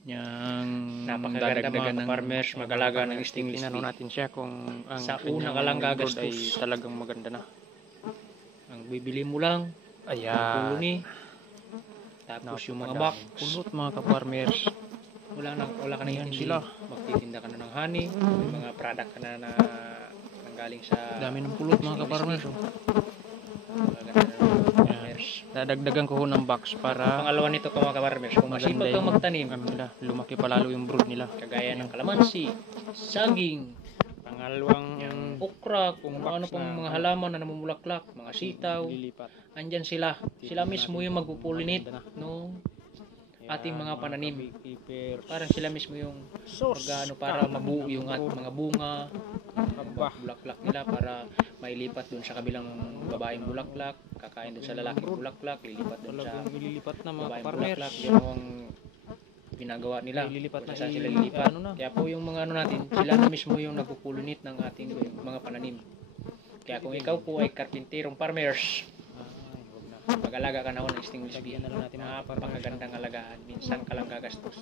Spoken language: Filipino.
Yang Napakaganda mga farmers mag-alaga ng stainless Tinanong steel. natin siya kung ang Sa kanyang una ka lang brood gagastos. ay talagang maganda na. Ang bibili mo lang Ayan. colony, tapos yung mga box, Pulot mga ka-farmers. wala ka nang Ayan intindi. sila. Magtitinda ka na ng honey, may mga product ka na nanggaling sa Dami ng pulot mga ka-farmers. maganda na ng farmers. Dadagdagan ko ho ng box para Pangalawa nito mga ka-farmers, kung masipag kang magtanim, lumaki palalo yung brood nila. kagaya ng kalamansi, saging, Pangalawang okra, kung box ano pang na mga halaman na namumulaklak, mga sitaw, lilipat. andyan sila. Sila mismo yung magpupulinate no ating mga pananim. Parang sila mismo yung organo para mabuo yung mga bunga, bulaklak nila para mailipat dun sa kabilang babaeng bulaklak, kakain dun sa lalaking bulaklak, lilipat dun sa Nililipat na mga babaeng farmers. bulaklak. Yun ang ginagawa nila. Lilipat Kung na saan sila lilipat. ano na. Kaya po yung mga ano natin, sila na mismo yung nagpupulinate ng ating mga pananim. Kaya kung ikaw po ay karpinterong farmers, mag-alaga ka na ng stainless steel. Lagyan na lang natin mga Napakagandang alagaan. Minsan ka lang gagastos.